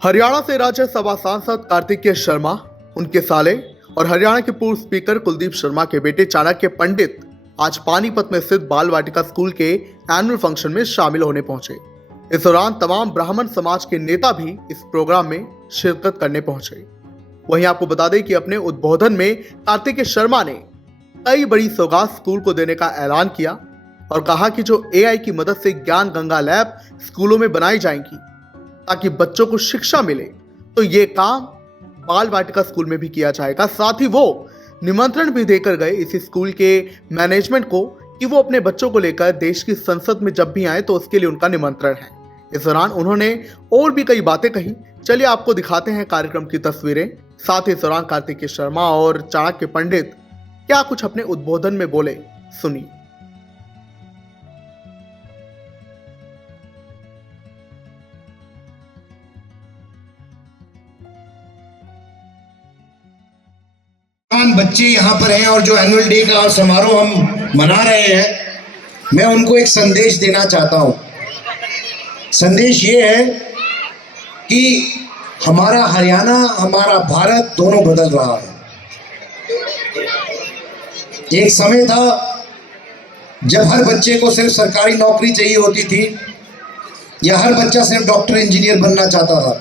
हरियाणा से राज्यसभा सांसद कार्तिकेय शर्मा, उनके साले और हरियाणा के पूर्व स्पीकर कुलदीप शर्मा के बेटे चाणक्य पंडित आज पानीपत में स्थित बाल वाटिका स्कूल के एनुअल फंक्शन में शामिल होने पहुंचे। इस दौरान तमाम ब्राह्मण समाज के नेता भी इस प्रोग्राम में शिरकत करने पहुंचे। वहीं आपको बता दें कि अपने उद्बोधन में कार्तिकेय शर्मा ने कई बड़ी सौगात स्कूल को देने का ऐलान किया और कहा कि जो एआई की मदद से ज्ञान गंगा लैब स्कूलों में बनाई जाएंगी ताकि बच्चों को शिक्षा मिले, तो ये काम बाल वाटिका स्कूल में भी किया जाएगा। साथ ही वो निमंत्रण भी देकर गए इस स्कूल के मैनेजमेंट को कि वो अपने बच्चों को लेकर देश की संसद में जब भी आए तो उसके लिए उनका निमंत्रण है। इस दौरान उन्होंने और भी कई बातें कही। चलिए आपको दिखाते हैं कार्यक्रम की तस्वीरें। साथ ही इस दौरान कार्तिकेय शर्मा और चाणक्य पंडित क्या कुछ अपने उद्बोधन में बोले, सुनिए। बच्चे यहाँ पर हैं और जो एनुअल डे का समारोह हम मना रहे हैं, मैं उनको एक संदेश देना चाहता हूँ। संदेश ये है कि हमारा हरियाणा, हमारा भारत दोनों बदल रहा है। एक समय था जब हर बच्चे को सिर्फ सरकारी नौकरी चाहिए होती थी या हर बच्चा सिर्फ डॉक्टर इंजीनियर बनना चाहता था,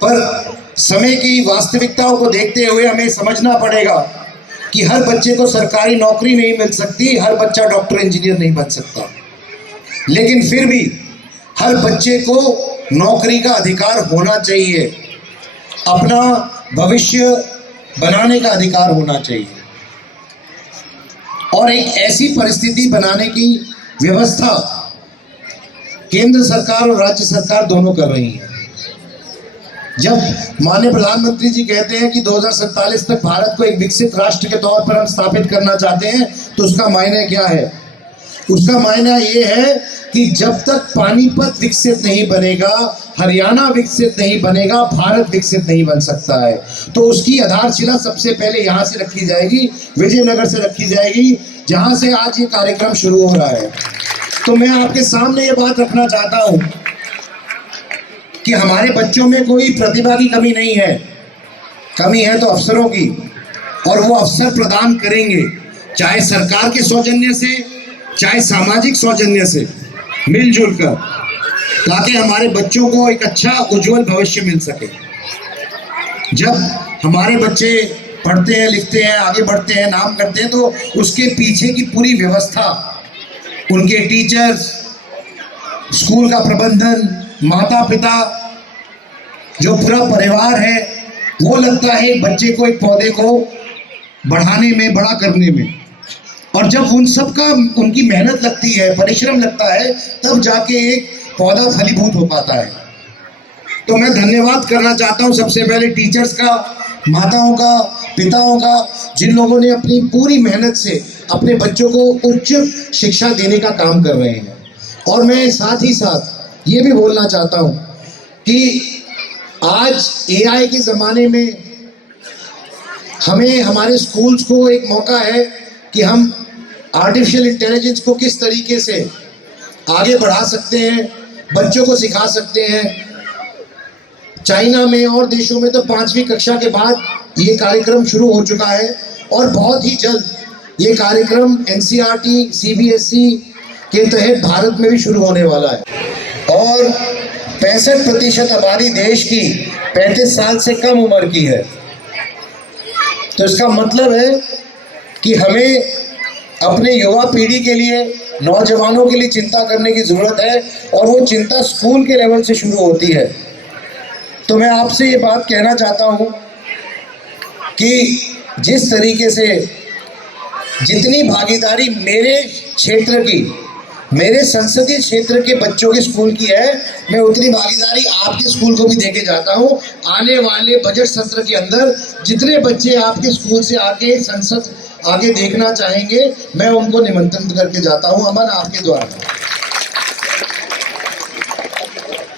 पर समय की वास्तविकताओं को देखते हुए हमें समझना पड़ेगा कि हर बच्चे को सरकारी नौकरी नहीं मिल सकती, हर बच्चा डॉक्टर इंजीनियर नहीं बन सकता। लेकिन फिर भी हर बच्चे को नौकरी का अधिकार होना चाहिए, अपना भविष्य बनाने का अधिकार होना चाहिए और एक ऐसी परिस्थिति बनाने की व्यवस्था केंद्र सरकार और राज्य सरकार दोनों कर रही है। जब माननीय प्रधानमंत्री जी कहते हैं कि 2047 तक भारत को एक विकसित राष्ट्र के तौर पर हम स्थापित करना चाहते हैं, तो उसका मायने क्या है? उसका मायना ये है कि जब तक पानीपत विकसित नहीं बनेगा, हरियाणा विकसित नहीं बनेगा, भारत विकसित नहीं बन सकता है। तो उसकी आधारशिला सबसे पहले यहाँ से रखी जाएगी, विजयनगर से रखी जाएगी, जहाँ से आज ये कार्यक्रम शुरू हो रहा है। तो मैं आपके सामने ये बात रखना चाहता हूँ कि हमारे बच्चों में कोई प्रतिभा की कमी नहीं है, कमी है तो अफसरों की, और वो अवसर प्रदान करेंगे, चाहे सरकार के सौजन्य से, चाहे सामाजिक सौजन्य से, मिलजुल कर, ताकि हमारे बच्चों को एक अच्छा उज्जवल भविष्य मिल सके। जब हमारे बच्चे पढ़ते हैं, लिखते हैं, आगे बढ़ते हैं, नाम करते हैं, तो उसके पीछे की पूरी व्यवस्था, उनके टीचर्स, स्कूल का प्रबंधन, माता पिता, जो पूरा परिवार है, वो लगता है एक बच्चे को, एक पौधे को बढ़ाने में, बड़ा करने में। और जब उन सब का उनकी मेहनत लगती है, परिश्रम लगता है, तब जाके एक पौधा फलीभूत हो पाता है। तो मैं धन्यवाद करना चाहता हूँ सबसे पहले टीचर्स का, माताओं का, पिताओं का, जिन लोगों ने अपनी पूरी मेहनत से अपने बच्चों को उच्च शिक्षा देने का काम कर रहे हैं। और मैं साथ ही साथ ये भी बोलना चाहता हूँ कि आज एआई के ज़माने में हमें, हमारे स्कूल्स को एक मौका है कि हम आर्टिफिशियल इंटेलिजेंस को किस तरीके से आगे बढ़ा सकते हैं, बच्चों को सिखा सकते हैं। चाइना में और देशों में तो 5वीं कक्षा के बाद ये कार्यक्रम शुरू हो चुका है और बहुत ही जल्द ये कार्यक्रम एनसीईआरटी, सीबीएसई के तहत भारत में भी शुरू होने वाला है। और 65% आबादी देश की 35 साल से कम उम्र की है। तो इसका मतलब है कि हमें अपने युवा पीढ़ी के लिए, नौजवानों के लिए चिंता करने की ज़रूरत है और वो चिंता स्कूल के लेवल से शुरू होती है। तो मैं आपसे ये बात कहना चाहता हूँ कि जिस तरीके से जितनी भागीदारी मेरे क्षेत्र की, मेरे संसदीय क्षेत्र के बच्चों के स्कूल की है, मैं उतनी भागीदारी आपके स्कूल को भी देके जाता हूँ। आने वाले बजट सत्र के अंदर जितने बच्चे आपके स्कूल से आके संसद आगे देखना चाहेंगे, मैं उनको निमंत्रित करके जाता हूँ, अमन, आपके द्वारा।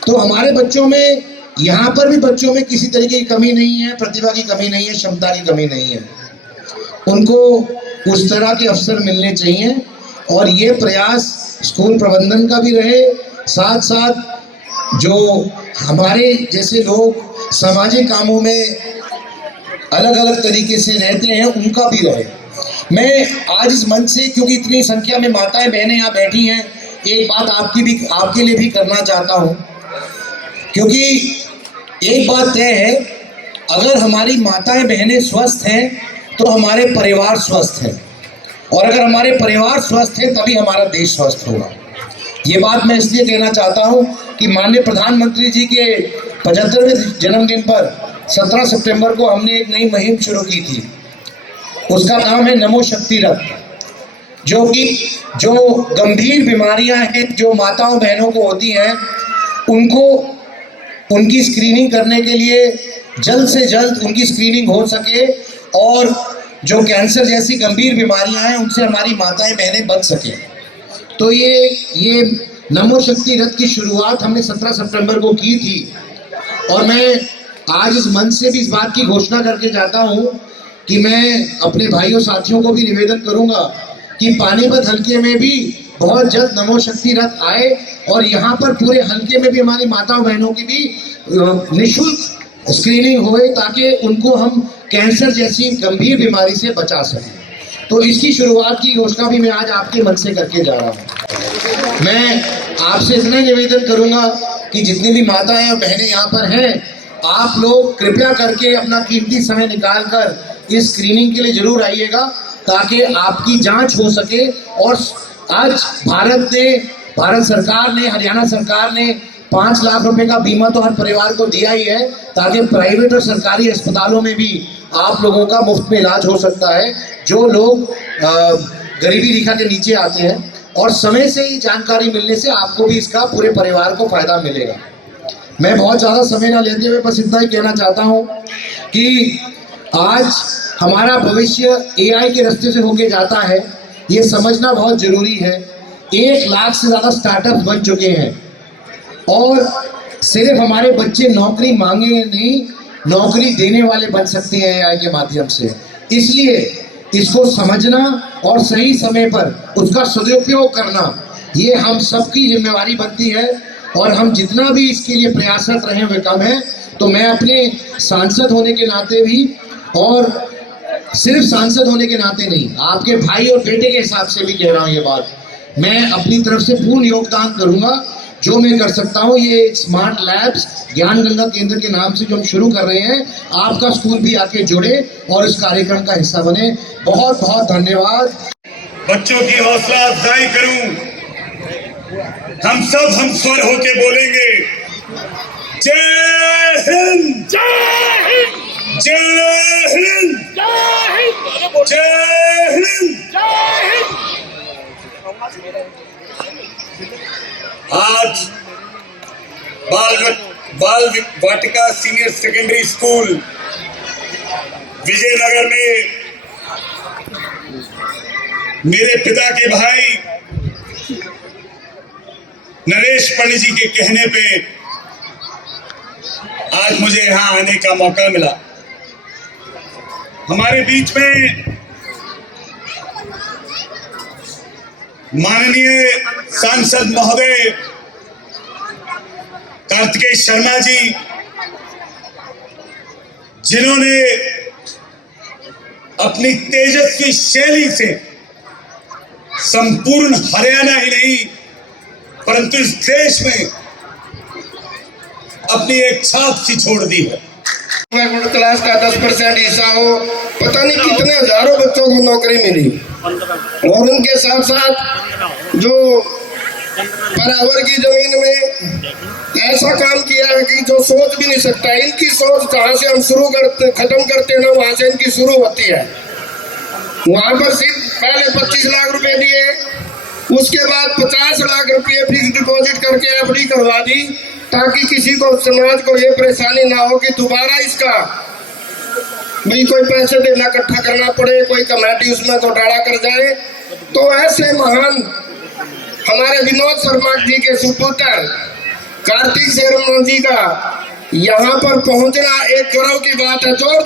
तो हमारे बच्चों में, यहाँ पर भी बच्चों में किसी तरीके की कमी नहीं है, प्रतिभा की कमी नहीं है, क्षमता की कमी नहीं है। उनको उस तरह के अवसर मिलने चाहिए और ये प्रयास स्कूल प्रबंधन का भी रहे, साथ साथ जो हमारे जैसे लोग सामाजिक कामों में अलग अलग तरीके से रहते हैं उनका भी रहे। मैं आज इस मंच से, क्योंकि इतनी संख्या में माताएं बहनें यहाँ बैठी हैं, एक बात आपके लिए भी करना चाहता हूँ, क्योंकि एक बात तय है, अगर हमारी माताएं बहनें स्वस्थ हैं तो हमारे परिवार स्वस्थ हैं, और अगर हमारे परिवार स्वस्थ हैं तभी हमारा देश स्वस्थ होगा। ये बात मैं इसलिए कहना चाहता हूँ कि माननीय प्रधानमंत्री जी के 75वें जन्मदिन पर 17 सितंबर को हमने एक नई मुहिम शुरू की थी। उसका नाम है नमो शक्ति रथ, जो गंभीर बीमारियां हैं जो माताओं बहनों को होती हैं, उनको उनकी स्क्रीनिंग करने के लिए जल्द से जल्द उनकी स्क्रीनिंग हो सके, और जो कैंसर जैसी गंभीर बीमारियां हैं उनसे हमारी माताएं बहनें बच सकें। तो ये नमो शक्ति रथ की शुरुआत हमने 17 सितंबर को की थी, और मैं आज इस मंच से भी इस बात की घोषणा करके जाता हूं कि मैं अपने भाइयों साथियों को भी निवेदन करूंगा कि पानीपत हल्के में भी बहुत जल्द नमो शक्ति रथ आए, और यहाँ पर पूरे हल्के में भी हमारी माताओं बहनों की भी निःशुल्क स्क्रीनिंग होए, ताकि उनको हम कैंसर जैसी गंभीर बीमारी से बचा सकें। तो इसकी शुरुआत की घोषणा भी मैं आज आपके मंच से करके जा रहा हूँ। मैं आपसे इतना निवेदन करूंगा कि जितनी भी माताएं और बहनें यहाँ पर हैं, आप लोग कृपया करके अपना कीमती समय निकालकर इस स्क्रीनिंग के लिए जरूर आइएगा, ताकि आपकी जांच हो सके। और आज भारत सरकार ने, हरियाणा सरकार ने 5 लाख रुपए का बीमा तो हर परिवार को दिया ही है, ताकि प्राइवेट और सरकारी अस्पतालों में भी आप लोगों का मुफ्त में इलाज हो सकता है। जो लोग गरीबी रेखा के नीचे आते हैं, और समय से ही जानकारी मिलने से आपको भी इसका, पूरे परिवार को फायदा मिलेगा। मैं बहुत ज़्यादा समय ना लेते हुए बस इतना ही कहना चाहता हूँ कि आज हमारा भविष्य AI के रास्ते से होके जाता है, ये समझना बहुत जरूरी है। 1 लाख से ज़्यादा स्टार्टअप बन चुके हैं, और सिर्फ हमारे बच्चे नौकरी मांगे नहीं, नौकरी देने वाले बन सकते हैं AI के माध्यम से। इसलिए इसको समझना और सही समय पर उसका सदुपयोग करना, ये हम सबकी जिम्मेवारी बनती है, और हम जितना भी इसके लिए प्रयासरत रहे वे कम है। तो मैं अपने सांसद होने के नाते भी, और सिर्फ सांसद होने के नाते नहीं, आपके भाई और बेटे के हिसाब से भी कह रहा हूँ ये बात, मैं अपनी तरफ से पूर्ण योगदान करूँगा जो मैं कर सकता हूँ। ये स्मार्ट लैब्स ज्ञान गंगा केंद्र के नाम से जो हम शुरू कर रहे हैं, आपका स्कूल भी आके जुड़े और इस कार्यक्रम का हिस्सा बने। बहुत बहुत धन्यवाद। बच्चों की हौसला अफजाई करूं, हम स्वर होके बोलेंगे, जय हिंद, जय हिंद, जय हिंद, जय हिंद, जय हिंद, जय हिंद। आज बाल वाटिका सीनियर सेकेंडरी स्कूल विजयनगर में मेरे पिता के भाई नरेश पंडित जी के कहने पे आज मुझे यहां आने का मौका मिला। हमारे बीच में माननीय सांसद महोदय कार्तिकेय शर्मा जी, जिन्होंने अपनी तेजस्वी शैली से संपूर्ण हरियाणा ही नहीं परंतु इस देश में अपनी एक छाप सी छोड़ दी है। क्लास का 10% हिस्सा हो, पता नहीं कितने हजारों बच्चों को नौकरी मिली, और उनके साथ साथ जो बराबर की जमीन में ऐसा काम किया है कि जो सोच भी नहीं सकता। इनकी सोच जहाँ से हम शुरू करते खत्म करते हैं ना, वहां से इनकी शुरू होती है। वहां पर सिर्फ पहले 25 लाख रुपए दिए, उसके बाद 50 लाख रुपए फिक्स डिपॉजिट करके एफडी करवा दी, ताकि किसी को, समाज को ये परेशानी ना हो कि दोबारा इसका भाई कोई पैसे देना इकट्ठा करना पड़े, कोई कमेटी उसमें घोटाला कर जाए। तो ऐसे महान हमारे विनोद शर्मा जी के सुपुत्र कार्तिक शर्मा जी का यहाँ पर पहुंचना एक गौरव की बात है। जोरदार